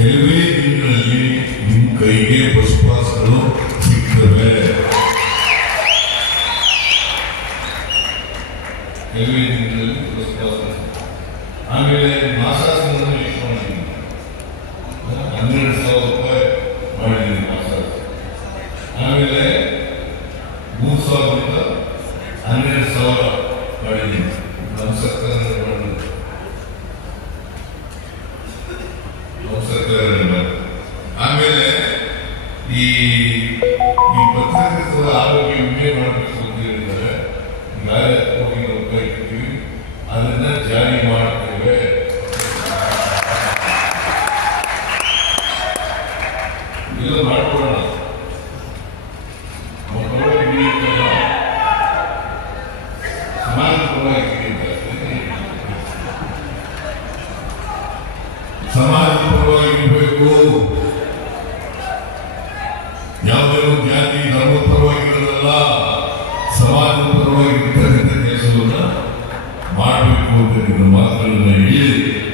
ಕೆಲವೇ ದಿನಗಳಲ್ಲಿ ನಿಮ್ಮ ಕೈಗೆ ಬಸ್ ಪಾಸ್ಗಳು ಸಿಗ್ತವೆ. ಕೆಲವೇ ದಿನಗಳಲ್ಲಿ ಬಸ್ ಪಾಸ್ ಆಮೇಲೆ ಮಾಸಾಸನ ಹನ್ನೆರಡು ಸಾವಿರ ರೂಪಾಯಿ ಮಾಡಿದ್ದೀನಿ ಮಾಸಾಸ ಆಮೇಲೆ ಮೂರು ಸಾವಿರದಿಂದ ಹನ್ನೆರಡು ಸಾವಿರ ಮಾಡಿದ್ದೀನಿ ನಮ್ಮ ಸರ್ಕಾರ ಮಾಡಿದ್ದು ಮಾಡಿದ್ದು. ಆಮೇಲೆ ಈ ಈ ಪತ್ರಕರ್ತರ ಆರೋಗ್ಯ ವಿಮೆ ಮಾಡಬೇಕು ಅಂತ ಹೇಳಿದ್ದಾರೆ. ನಾಳೆ ಹೋಗಿ ನಾವು ಅದನ್ನ ಜಾರಿ ಮಾಡ್ತೇವೆ. ಇಲ್ಲ ಮಾಡ್ಕೊಳ್ಳೋಣ. ಸಮಾಜ ಸಮಾಜ ಇರಬೇಕು ಯಾವುದೇ ಜಾತಿ ಧರ್ಮ ಪರವಾಗಿರೋದಲ್ಲ ಸಮಾಜದ ಪರವಾಗಿ ಕೆಲಸವನ್ನು ಮಾಡಬೇಕು ಅಂತ ನಿಮ್ಮ ಮಾತು